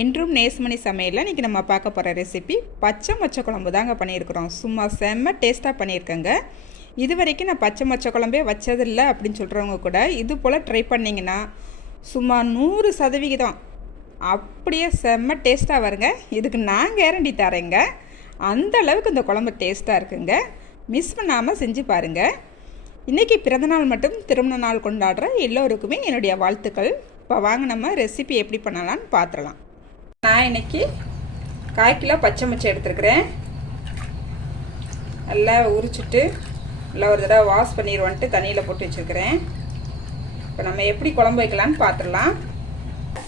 என்றும் நேசமணி சமையலில் இன்றைக்கி நம்ம பார்க்க போகிற ரெசிபி பச்சை மொச்சை குழம்பு தாங்க பண்ணியிருக்கிறோம். சும்மா செம்ம டேஸ்ட்டாக பண்ணியிருக்கேங்க. இது வரைக்கும் நான் பச்சை மொச்சை குழம்பே வச்சதில்லை அப்படின்னு சொல்கிறவங்க கூட இது போல் ட்ரை பண்ணிங்கன்னா சும்மா 100% அப்படியே செம்ம டேஸ்ட்டாக வருங்க. இதுக்கு நான் கேரண்டி தரேங்க. அந்த அளவுக்கு இந்த குழம்பு டேஸ்ட்டாக இருக்குங்க. மிஸ் பண்ணாமல் செஞ்சு பாருங்கள். இன்றைக்கி பிறந்தநாள் மட்டும் திருமண நாள் கொண்டாடுற எல்லோருக்குமே என்னுடைய வாழ்த்துக்கள். இப்போ வாங்க நம்ம ரெசிபி எப்படி பண்ணலான்னு பார்த்துடலாம். நான் இன்றைக்கி 1/4 கிலோ பச்சை மொச்சை எடுத்துருக்கிறேன். நல்லா உரிச்சிட்டு நல்லா ஒரு தடவை வாஷ் பண்ணிடுவோன்ட்டு தண்ணியில் போட்டு வச்சுருக்கிறேன். இப்போ நம்ம எப்படி குழம்பு வைக்கலான்னு பார்த்துடலாம்.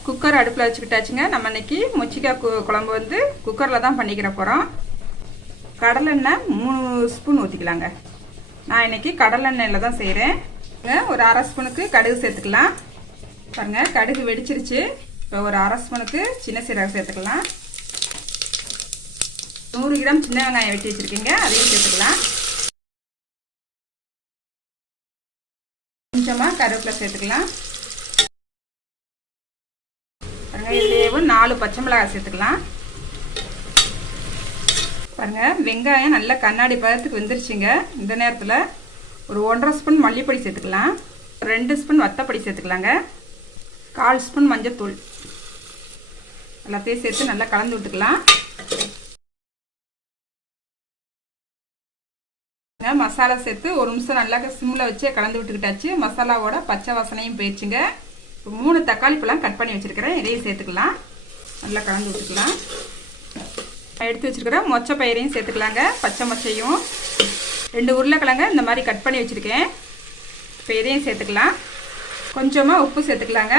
குக்கர் அடுப்பில் வச்சுக்கிட்டாச்சுங்க. நம்ம இன்றைக்கி மொச்சிக்காய் குழம்பு வந்து குக்கரில் தான் பண்ணிக்கிற போகிறோம். கடலெண்ணெய் 3 ஸ்பூன் ஊற்றிக்கலாங்க. நான் இன்றைக்கி கடலெண்ணெயில் தான் செய்கிறேன். ஒரு 1/2 ஸ்பூனுக்கு கடுகு சேர்த்துக்கலாம். பாருங்கள், கடுகு வெடிச்சிருச்சு. இப்போ ஒரு 1/2 ஸ்பூனுக்கு சின்ன சீரகம் சேர்த்துக்கலாம். 100 கிராம் சின்ன வெங்காயம் வெட்டி வச்சுருக்கீங்க, அதையும் சேர்த்துக்கலாம். கொஞ்சமாக கருவேப்பிலை சேர்த்துக்கலாம். பாருங்கள், இதுலேயும் 4 பச்சை மிளகாய் சேர்த்துக்கலாம். பாருங்கள், வெங்காயம் நல்லா கண்ணாடி பதத்துக்கு வெந்துருச்சுங்க. இந்த நேரத்தில் ஒரு 1.5 ஸ்பூன் மல்லிப்பொடி சேர்த்துக்கலாம். 2 ஸ்பூன் வத்தப்பொடி சேர்த்துக்கலாங்க. 1/4 ஸ்பூன் மஞ்சள்தூள் எல்லாத்தையும் சேர்த்து நல்லா கலந்து விட்டுக்கலாம். மசாலா சேர்த்து 1 நிமிஷம் நல்லா சிம்மில் வச்சு கலந்து விட்டுக்கிட்டாச்சு. மசாலாவோட பச்சை வாசனையும் போயிடுச்சுங்க. 3 தக்காளி பழம் கட் பண்ணி வச்சுருக்கிறேன், இதையும் சேர்த்துக்கலாம். நல்லா கலந்து விட்டுக்கலாம். எடுத்து வச்சுருக்கிறேன் மொச்சை பயிரையும் சேர்த்துக்கலாங்க. பச்சை மொச்சையும் 2 உருளைக்கிழங்க இந்த மாதிரி கட் பண்ணி வச்சுருக்கேன். இப்போ இதையும் சேர்த்துக்கலாம். கொஞ்சமாக உப்பு சேர்த்துக்கலாங்க.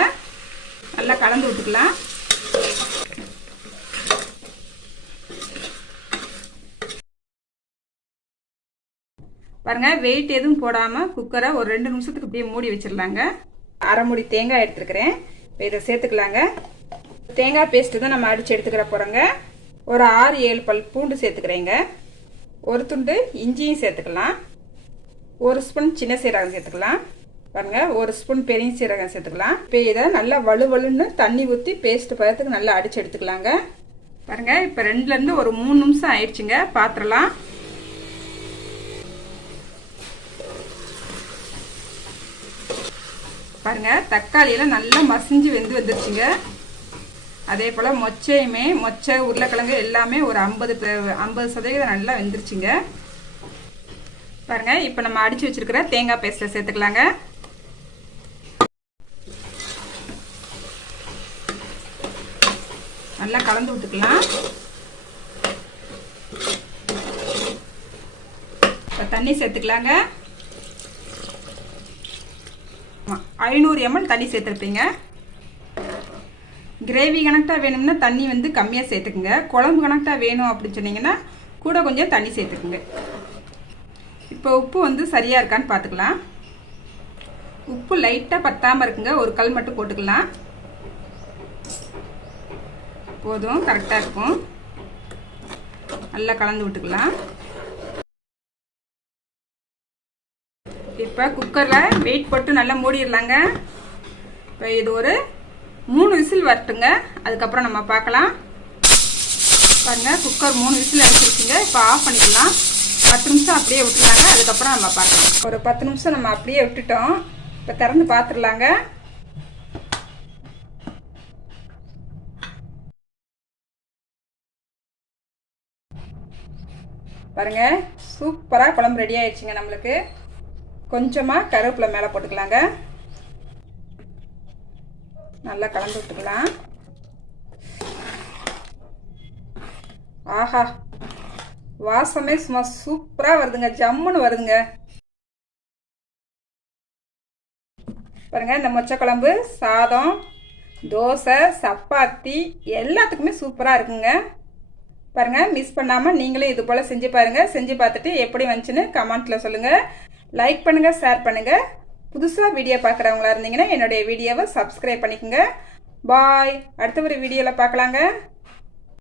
நல்லா கலந்து விட்டுக்கலாம். பாருங்கள், வெயிட் எதுவும் போடாமல் குக்கரை ஒரு 2 நிமிஷத்துக்கு இப்படியே மூடி வச்சிடலாங்க. 1/2 மூடி தேங்காய் எடுத்துருக்கிறேன். இப்போ இதை சேர்த்துக்கலாங்க. தேங்காய் பேஸ்ட்டு தான் நம்ம அடித்து எடுத்துக்கிற போகிறோங்க. ஒரு 6-7 பல் பூண்டு சேர்த்துக்கிறேங்க. ஒரு துண்டு இஞ்சியும் சேர்த்துக்கலாம். 1 ஸ்பூன் சின்ன சீரகம் சேர்த்துக்கலாம். பாருங்கள், 1 ஸ்பூன் பெரிய சீரகம் சேர்த்துக்கலாம். இப்போ இதை நல்லா வலுவலுன்னு தண்ணி ஊற்றி பேஸ்ட்டு பதத்துக்கு நல்லா அடித்து எடுத்துக்கலாங்க. பாருங்கள், இப்போ 2லேருந்து ஒரு 3 நிமிஷம் ஆயிடுச்சுங்க. பார்த்துடலாம். பாருங்கள், தக்காளியெல்லாம் நல்லா மசிஞ்சு வந்துருச்சுங்க. அதே போல் மொச்சை உருளைக்கிழங்கு எல்லாமே ஒரு 50% நல்லா வெந்துருச்சுங்க. பாருங்கள், இப்போ நம்ம அடித்து வச்சுருக்கிற தேங்காய் பேஸ்ட்டை சேர்த்துக்கலாங்க. நல்லா கலந்து விட்டுக்கலாம். இப்போ தண்ணி சேர்த்துக்கலாங்க. 500 ml தண்ணி சேர்த்துருப்பீங்க. கிரேவி கணக்காக வேணும்னா தண்ணி வந்து கம்மியாக சேர்த்துக்குங்க. குழம்பு கணக்காக வேணும் அப்படின்னு சொன்னீங்கன்னா கூட கொஞ்சம் தண்ணி சேர்த்துக்குங்க. இப்போ உப்பு வந்து சரியாக இருக்கான்னு பார்த்துக்கலாம். உப்பு லைட்டாக பத்தாமல் இருக்குங்க. ஒரு கல் மட்டும் போட்டுக்கலாம். போதும், கரெக்டாக இருக்கும். நல்லா கலந்து விட்டுக்கலாம். இப்போ குக்கரில் வெயிட் போட்டு நல்லா மூடிடலாங்க. இப்போ இது ஒரு 3 விசில் வரட்டுங்க. அதுக்கப்புறம் நம்ம பார்க்கலாம். பாருங்கள், குக்கர் 3 விசில் அடிச்சிருச்சுங்க. இப்போ ஆஃப் பண்ணிக்கலாம். 10 நிமிஷம் அப்படியே விட்டுலாங்க. அதுக்கப்புறம் நம்ம பார்க்கலாம். ஒரு 10 நிமிஷம் நம்ம அப்படியே விட்டுட்டோம். இப்போ திறந்து பார்த்துடலாங்க. பாருங்கள், சூப்பராக குழம்பு ரெடி ஆயிடுச்சுங்க. நம்மளுக்கு கொஞ்சமாக கருவேப்பிலை மேலே போட்டுக்கலாங்க. நல்லா கலந்து விட்டுக்கலாம். ஆஹா, வாசமே சும்மா சூப்பராக வருதுங்க. ஜம்முன்னு வருதுங்க. பாருங்கள், இந்த மொச்சை குழம்பு சாதம், தோசை, சப்பாத்தி எல்லாத்துக்குமே சூப்பராக இருக்குங்க. பாருங்கள், மிஸ் பண்ணாமல் நீங்களே இது போல் செஞ்சு பாருங்கள். செஞ்சு பார்த்துட்டு எப்படி வந்துச்சுன்னு கமெண்ட்டில் சொல்லுங்கள். லைக் பண்ணுங்கள், ஷேர் பண்ணுங்கள். புதுசாக வீடியோ பார்க்குறவங்களா இருந்தீங்கன்னா என்னுடைய வீடியோவை சப்ஸ்கிரைப் பண்ணிக்கோங்க. பாய். அடுத்த ஒரு வீடியோவில் பார்க்கலாங்க.